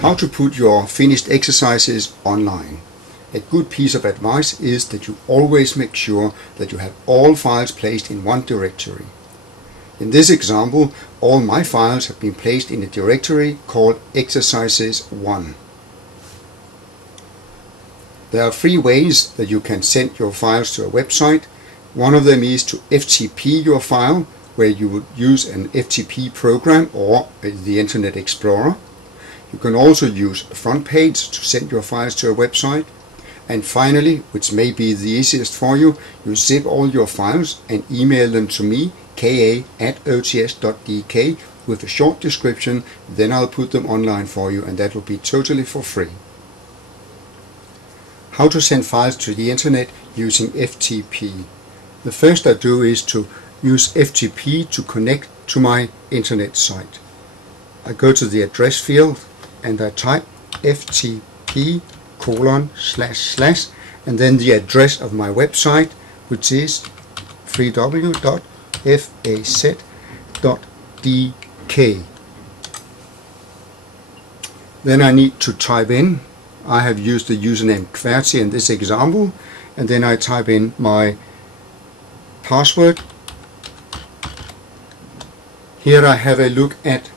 How to put your finished exercises online. A good piece of advice is that you always make sure that you have all files placed in one directory. In this example, all my files have been placed in a directory called Exercises 1. There are 3 ways that you can send your files to a website. One of them is to FTP your file, where you would use an FTP program or the Internet Explorer. You can also use FrontPage to send your files to a website. And finally, which may be the easiest for you, you zip all your files and email them to me, ka@ots.dk, with a short description. Then I'll put them online for you, and that will be totally for free. How to send files to the internet using FTP. The first I do is to use FTP to connect to my internet site. I go to the address field and I type FTP:/ and then the address of my website, which is www.faz.dk. Then I need to type in, I have used the username QWERTY in this example, and then I type in my password. Here I have a look at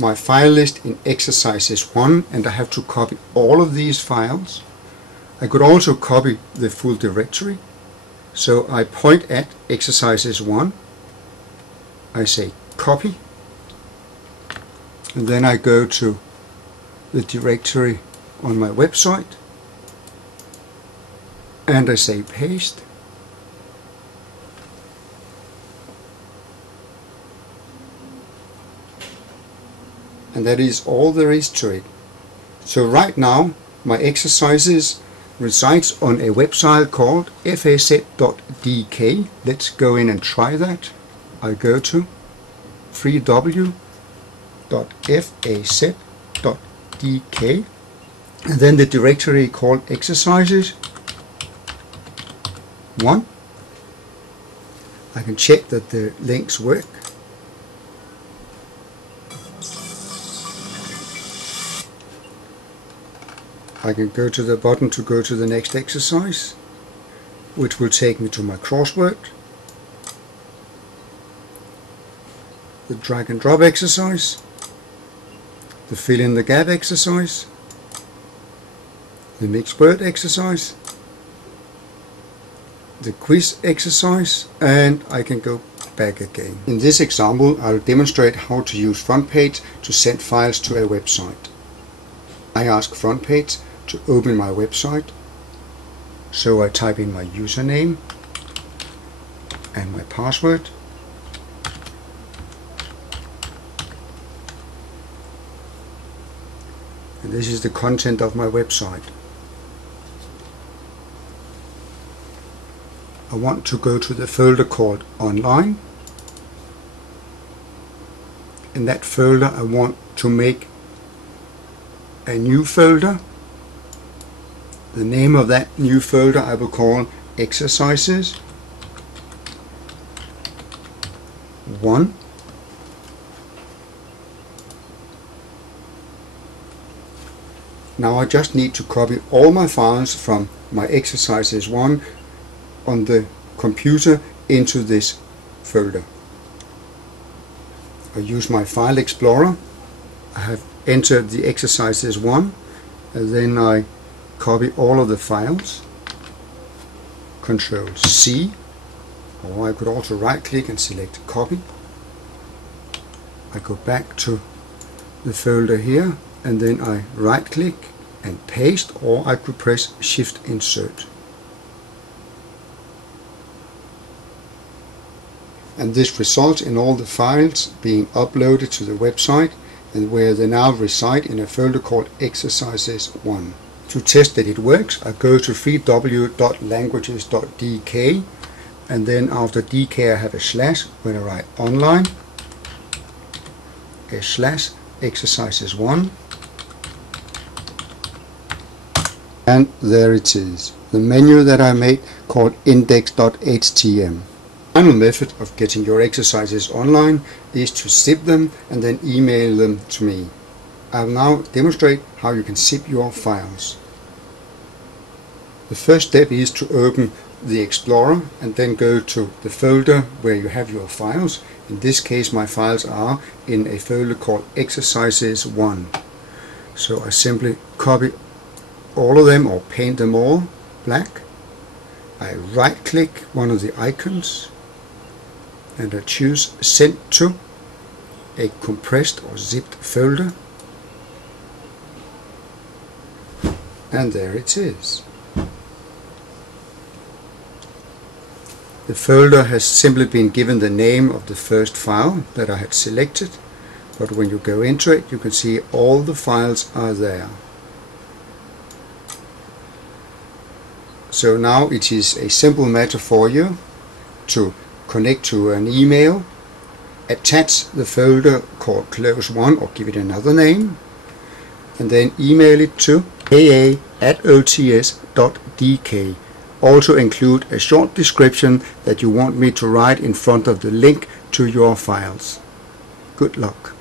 my file list in Exercises 1, and I have to copy all of these files. I could also copy the full directory. So I point at Exercises 1, I say copy, and then I go to the directory on my website and I say paste. And that is all there is to it. So right now my exercises resides on a website called faz.dk. Let's go in and try that. I go to www.faz.dk and then the directory called Exercises 1. I can check that the links work. I can go to the button to go to the next exercise, which will take me to my crossword, the drag and drop exercise, the fill in the gap exercise, the mixed word exercise, the quiz exercise, and I can go back again. In this example, I'll demonstrate how to use FrontPage to send files to a website. I ask FrontPage to open my website, so I type in my username and my password. And this is the content of my website. I want to go to the folder called Online. In that folder I want to make a new folder. The name of that new folder I will call Exercises 1. Now I just need to copy all my files from my Exercises 1 on the computer into this folder. I use my File Explorer. I have entered the Exercises 1 and then I copy all of the files, Control C, or I could also right click and select copy. I go back to the folder here and then I right click and paste, or I could press Shift Insert. And this results in all the files being uploaded to the website, and where they now reside in a folder called Exercises 1. To test that it works, I go to www.languages.dk, and then after DK I have a slash when I write online, a slash Exercises 1, and there it is, the menu that I made called index.htm. The final method of getting your exercises online is to zip them and then email them to me. I'll now demonstrate how you can zip your files. The first step is to open the Explorer and then go to the folder where you have your files. In this case my files are in a folder called Exercises 1. So I simply copy all of them or paint them all black. I right click one of the icons and I choose Send to a compressed or zipped folder, and there it is. The folder has simply been given the name of the first file that I had selected, but when you go into it you can see all the files are there. So now it is a simple matter for you to connect to an email, attach the folder called Close 1 or give it another name, and then email it to aa@ots.dk. Also include a short description that you want me to write in front of the link to your files. Good luck.